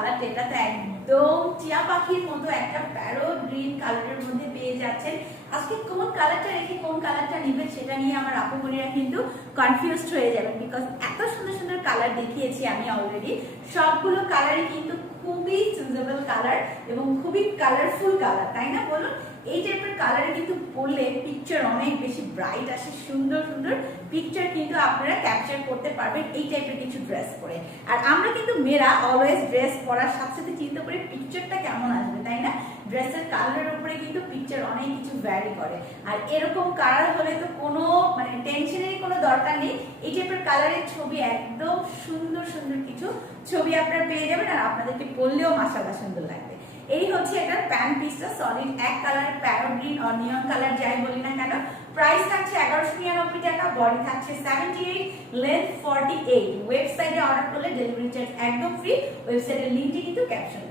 কালারটা, এটা তো একদম টিয়া পাখির মতো একটা প্যারোট গ্রিন কালারের মধ্যে পেয়ে যাচ্ছেন। আজকে কোন কালারটা রেখে কোন কালারটা নেবেন সেটা নিয়ে আমার আপু বোনেরা কিন্তু কনফিউজড হয়ে যাবেন, বিকজ এত সুন্দর সুন্দর কালার দেখিয়েছি আমি অলরেডি। সবগুলো কালারই কিন্তু খুবই চুজেবল কালার এবং খুবই কালারফুল কালার, তাই না বলুন? এই টাইপের কালারে কিন্তু পরলে পিকচার অনেক বেশি ব্রাইট আসে, সুন্দর সুন্দর পিকচার কিন্তু আপনারা ক্যাপচার করতে পারবেন এই টাইপের কিছু ড্রেস পরে। আর আমরা কিন্তু মেয়েরা অলওয়েজ ড্রেস পরার সাথে সাথে চিন্তা করি পিকচারটা কেমন আসবে, তাই না? ড্রেসের কালারের উপরে কিন্তু পিকচার অনেক কিছু ভ্যারি করে। আর এরকম কালার হলে তো কোনো মানে টেনশনেরই কোনো দরকার নেই। এই টাইপের কালারের ছবি একদম সুন্দর সুন্দর কিছু ছবি আপনারা পেয়ে যাবেন, আর আপনাদেরকে পরলেও মাশাআল্লাহ সুন্দর লাগবে। এই হচ্ছে এটার প্যান্ট পিসটা, সলিড এক কালারের প্যারোট গ্রিন আর নিয়ন কালার যাই বলি না কেন। প্রাইস থাকছে 1199 টাকা, বডি থাকছে 78, লেন্থ 48। ওয়েবসাইটে অর্ডার করলে ডেলিভারি চার্জ একদম ফ্রি। ওয়েবসাইটের লিংকটি কিন্তু ক্যাপশন